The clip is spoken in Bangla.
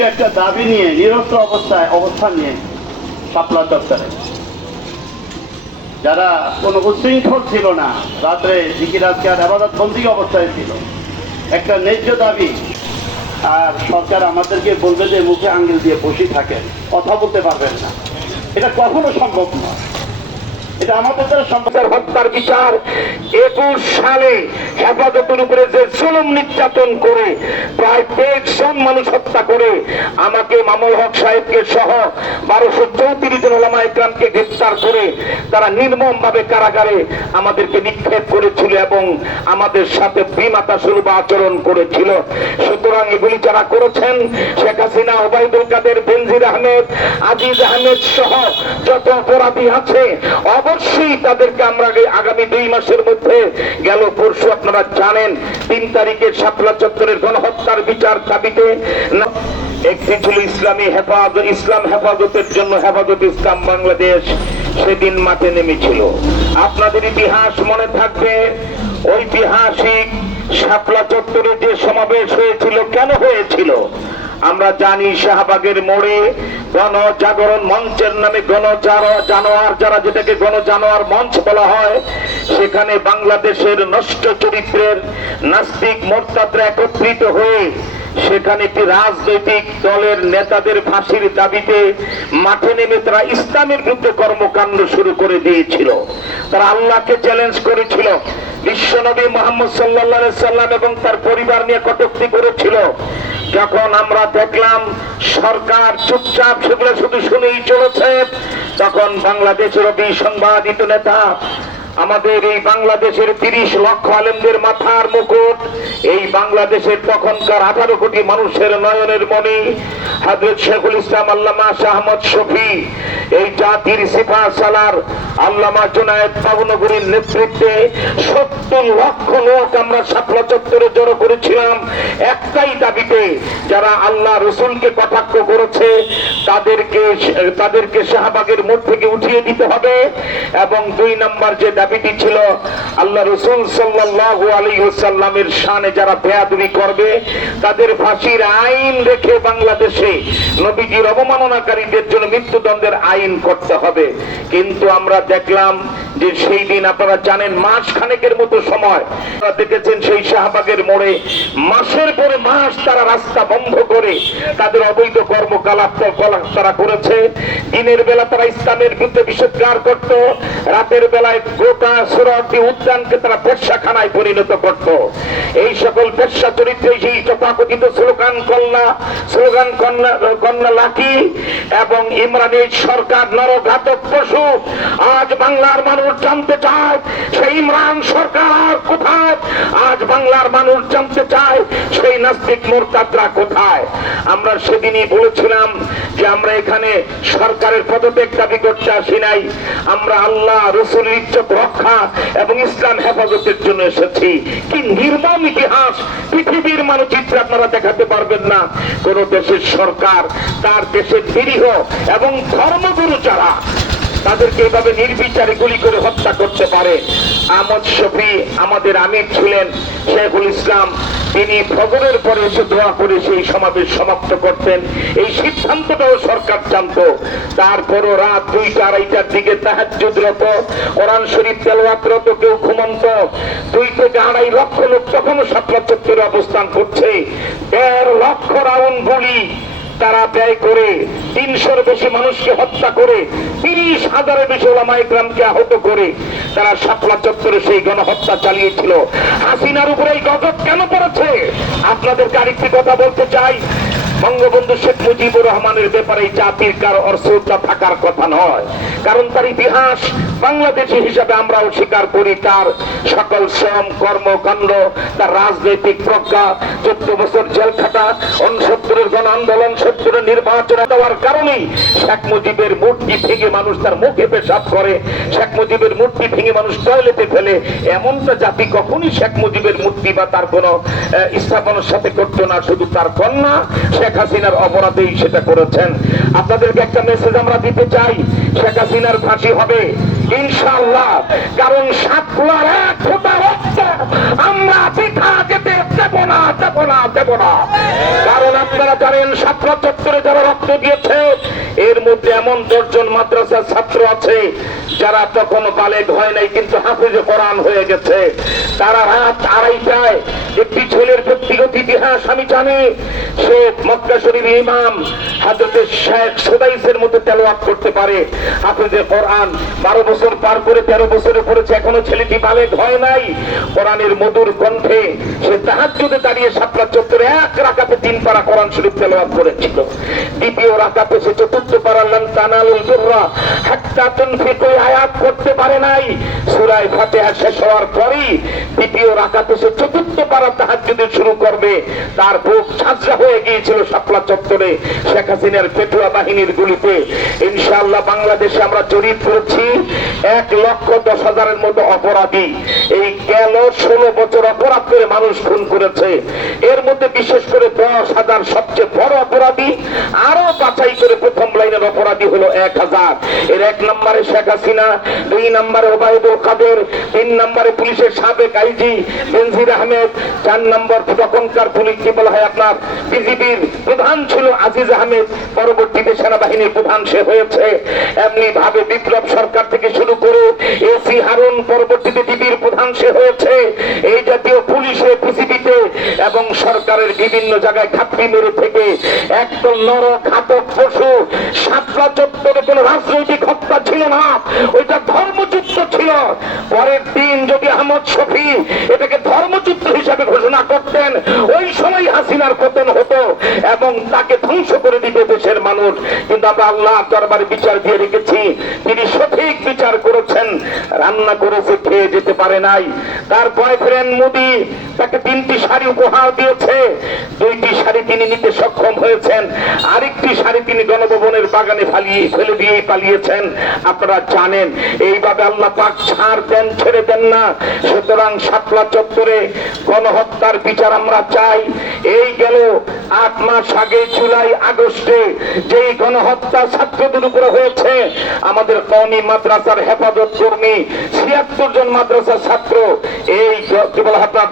একটা দাবি নিয়ে, নিরস্ত্র অবস্থায় অবস্থান নিয়ে যারা কোনো উচ্ছৃঙ্খল ছিল না, রাত্রে আবাদত বন্দী অবস্থায় ছিল, একটা ন্যায্য দাবি, আর সরকার আমাদেরকে বলবে যে মুখে আঙ্গেল দিয়ে বসে থাকেন, কথা বলতে পারবেন না। এটা কখনো সম্ভব নয়। এটা আমাদের দ্বারা সম্ভব তার হত্যার বিচার একুশ সালে হেফাজতের উপরে যে জুলুম নির্যাতন করে, প্রায় তেইশ জন মানুষ হত্যা করে আমাকে মামুল হক সাহেবকে সহ বারোশো চৌত্রিশ জন ওলামা ইকরামকে গ্রেপ্তার করে তারা নির্মম ভাবে কারাগারে আমাদেরকে নিক্ষেপ করেছিল এবং আমাদের সাথে বিমাতা সুলভ আচরণ করেছিল। সুতরাং এগুলি যারা করেছেন, শেখ হাসিনা, ওবায়দুল কাদের, বেনজির আহমেদ, আজিজ আহমেদ সহ যত অপরাধী আছে, অবশ্যই তাদেরকে আমরা আগামী দুই মাসের মধ্যে গেল পরশু আপনারা জানেন, তিন তারিখে শাপলা চত্বরের গণহত্যার বিচার দাবিতে না- একটি ছিল ইসলামী হেফাজত। ইসলাম হেফাজতের জন্য হেফাজত ইসলাম বাংলাদেশ সেদিন মাঠে নেমেছিল। আপনাদের ইতিহাস মনে থাকবে, ঐতিহাসিক শাপলা চত্বরে যে সমাবেশ হয়েছিল, কেন হয়েছিল? আমরা জানি শাহবাগের মোড়ে গণ জাগরণ মঞ্চের নামে গণ জানোয়ার, যারা যেটাকে গণ জানোয়ার মঞ্চ বলা হয়, সেখানে বাংলাদেশের নষ্ট চরিত্রের নাস্তিক মোর্তাদরা একত্রিত হয়ে সেখানে একটি রাজনৈতিক দলের নেতাদের ফাঁসির দাবিতে মাঠে নেমে তারা ইসলামের বিরুদ্ধে কর্মকাণ্ড শুরু করে দিয়েছিল। তারা আল্লাহকে চ্যালেঞ্জ করেছিল। মোহাম্মদ সাল্লাম এবং তার পরিবার নিয়ে কটুক্তি করেছিল। যখন আমরা দেখলাম সরকার চুপচাপ সেগুলো শুধু শুনেই চলেছে, তখন বাংলাদেশের বিসংবাদিত নেতা আমাদের এই বাংলাদেশের তিরিশ লক্ষ আলেমদের মাথার মুকুট, এই বাংলাদেশের তখনকার আঠারো কোটি মানুষের নয়নের মণি, হাজরত শেখুল ইসলাম আল্লামা শাহমদ শফি এই জাতির সিফা সালার আল্লামা জুনায়েদ পাবনগরীর নেতৃত্বে সত্তর লক্ষ লোক আমরা শাপলা চত্বরে জড়ো করেছিলাম। একটাই দাবিতে যারা আল্লাহ রসুলকে কটাক্ষ করেছে, তাদেরকে তাদেরকে শাহবাগের মোড় থেকে উঠিয়ে দিতে হবে এবং দুই নাম্বার যে দাবিটি ছিল, আল্লাহ রসুল সাল্লাল্লাহু আলাইহি ওয়াসাল্লামের শানে যারা বেয়াদবি করবে, তাদের ফাঁসির আইন রেখে বাংলাদেশে নবীজির অবমাননাকারীদের জন্য মৃত্যুদণ্ডের আইন করতে হবে। কিন্তু আমরা দেখলাম যে সেই দিন আপনারা জানেন মাস খানেকের মতো সময়। দেখেছেন সেই শাহবাগের মোড়ে মাসের পরে মাস তারা রাস্তা বন্ধ করে তাদের অবৈধ কর্মকলাপ কলাপ তারা করেছে। দিনের বেলা তারা ইসলামের বিরুদ্ধে করত, রাতের বেলায় গোটা সুরটি উদ্যানকে তারা পেশাখানায় পরিণত করত। এই সকল পেশা চরিত্রে সেই তথাকথিত স্লোগান, কন্যা স্লোগান, কন্যা কন্যা লাকি এবং ইমরানের সরকার নরঘাতক পশু। আজ বাংলার মানুষ জানতে চায়, সেই ইমরান সরকার কোথায়? আজ বাংলার মানুষ জানতে চায়, সেই নাস্তিক মোরতাদরা কোথায়? আমরা সেদিনই বলেছিলাম যে আমরা এখানে সরকারের পদত্যাগ দাবি করতে আসি নাই। আমরা আল্লাহ, রসুলের ইজ্জত রক্ষা এবং ইসলাম হেফাজতের জন্য এসেছি। কি নির্মম ইতিহাস, পৃথিবীর মানচিত্রে আপনারা দেখাতে পারবেন না। কোন দেশের সরকার, তার দেশের নিরীহ এবং ধর্মগুরু যারা তাদেরকে এভাবে নির্বিচারে গুলি করে হত্যা করতে পারে। আহমদ শফি আমাদের আমির ছিলেন, শেখুল ইসলাম, তিনি ফজরের পরে এসে দোয়া করে সেই সমাবেশ সমাপ্ত করতেন। এই সিদ্ধান্তটাও সরকার জানত। তারপরও রাত দুইটা, আড়াইটার দিকে তাহাজুদরত কোরআন শরীফ তেলওয়াতরত কেউ ঘুমন্ত। দুই থেকে আড়াই লক্ষ লোক তখনও সাতলা অবস্থান করছে। দেড় লক্ষ রাউন্ড গুলি তারা ব্যয় করে তিনশোর বেশি মানুষকে হত্যা করে তিরিশ হাজারের বেশি ওলামাইকরামকে আহত করে তারা সাপলা চত্বরে সেই গণহত্যা চালিয়েছিল। হাসিনার উপরে এই গজব কেন পড়েছে? আপনাদেরকে আরেকটি কথা বলতে চাই। বঙ্গবন্ধু শেখ মুজিবুর রহমানের ব্যাপারে জাতির কার অশ্রদ্ধা থাকার কথা নয়। কারণ তার ইতিহাস বাংলাদেশি হিসাবে আমরাও স্বীকার করি, তার সকল শ্রম, কর্মকাণ্ড, তার রাজনৈতিক প্রজ্ঞা, চোদ্দ বছর জেল খাটা উনসত্তরের গণ আন্দোলন সত্তরের নির্বাচন দেওয়ার কারণেই শেখ মুজিবের মূর্তি ভেঙে মানুষ তার মুখে পেশাব করে। শেখ মুজিবের মূর্তি ভেঙে মানুষ টয়লেটে ফেলে। এমনটা জাতি কখনই শেখ মুজিবের মূর্তি বা তার কোন স্থাপনের সাথে করতো না, শুধু তার কন্যা শেখ হাসিনার অপরাধেই সেটা করেছেন। আপনাদেরকে একটা মেসেজ আমরা দিতে চাই, শেখ হাসিনার ফাঁসি হবে। ইনশাআল্লাহ, কারণ সাত এক ফোঁটা রক্ত আমরা পিঠা যেতে দেব না দেব না দেব না। কারণ আপনারা জানেন সাতরা চত্বরে যারা রক্ত দিয়েছে যারা তখন বালেগ হয় নাই, কিন্তু হাফিজে কোরআন হয়ে গেছে। তারা রাত আড়াইটায় একটি ছেলের ব্যক্তিগত ইতিহাস আমি জানি, সে মক্কা শরীফ ইমাম হাজরতের শেখ সুদাইসের মধ্যে তেলাওয়াত করতে পারে। হাফিজে কোরআন বারো বছর পার করে তেরো বছরে পড়েছে, এখনও ছেলেটি বালেগ হয় নাই। কোরআনের মধুর কণ্ঠে সে তাহাজ্জুদে দাঁড়িয়ে সাতটা চত্বরে এক রাকাতে তিন পারা কোরআন শরীফ তেলাওয়াত করেছিল। দ্বিতীয় রাকাতে সে চতুর্থ পারা লান তানালুল বিররা হাত্তা তুনফিকু আয়াত করতে পারে নাই। সুরায় ফাতে শেষ হওয়ার পরেই দ্বিতীয় রাখাতে সে চতুর্থ পারা তাহার যদি শুরু করবে। তার বুক সাজা হয়ে গিয়েছিল শাপলা চত্বরে। শেখ হাসিনার পেটুয়া বাহিনীর গুলিতে। ইনশাআল্লাহ বাংলাদেশে আমরা জরিপ করছি, এক লক্ষ দশ হাজারের মতো অপরাধী। এই গেল ষোলো বছর অপরাধ করে মানুষ খুন করেছে। এর মধ্যে বিশেষ করে দশ হাজার সবচেয়ে বড় অপরাধী আরও বাছাই করে প্রথম লাইনের অপরাধী হলো এক হাজার। এর এক নম্বরে শেখ হাসিনা, দুই নম্বরে ওবায়দুল কাদের, তিন নম্বরে পুলিশের সাবেক আইজি বেনজির আহমেদ, চার নম্বর তখনকার পুলিশ কি বলা হয় আপনার? বিজিবির প্রধান ছিল আজিজ আহমেদ। পরবর্তীতে সেনাবাহিনীর প্রধান সে হয়েছে। এমনি ভাবে বিপ্লব সরকার থেকে শুরু করে এসি হারুন, পরবর্তীতে ডিবির প্রধান সে হয়েছে। এই জাতীয় পুলিশে পিসিবিতে এবং সরকারের বিভিন্ন জায়গায় ঘাপটি মেরে থেকে একদল নর ঘাতক পশু সাতলা চত্বরে কোন রাজনৈতিক হত্যা ছিল না। ওইটা ধর্মযুদ্ধ ছিল। পরের দিন যদি আহমদ শফি এটাকে ধর্মযুদ্ধ হিসাবে ঘোষণা করতেন, ওই সময় হাসিনার পতন হতো এবং তাকে ধ্বংস করে দিতে দেশের মানুষ। কিন্তু আমরা আল্লাহ দরবারে বিচার দিয়ে রেখেছি। তিনি সঠিক বিচার করেছেন, রান্না করেছে খেয়ে পারে নাই। তার বয়ফ্রেন্ড মোদি তাকে তিনটি শাড়ি উপহার দিয়েছে। দুইটি শাড়ি তিনি নিতে সক্ষম হয়েছেন। আরেকটি শাড়ি তিনি গণভবনের বাগানে ফালিয়ে ফেলে দিয়ে পালিয়েছেন। আপনারা জানেন, এইভাবে আল্লাহ পাক ছাড় দেন, ছেড়ে দেন না। সুতরাং শাপলা চত্বরে গণহত্যার বিচার আমরা চাই। এই গেল আট মাস আগে, জুলাই, আগস্টে যেই গণহত্যা ছাত্রদের উপরে হয়েছে, আমাদের কওমি মাদ্রাসার হেফাজত কর্মী ছিয়াত্তর জন মাদ্রাসার ছাত্র, এই কি বলা আপনার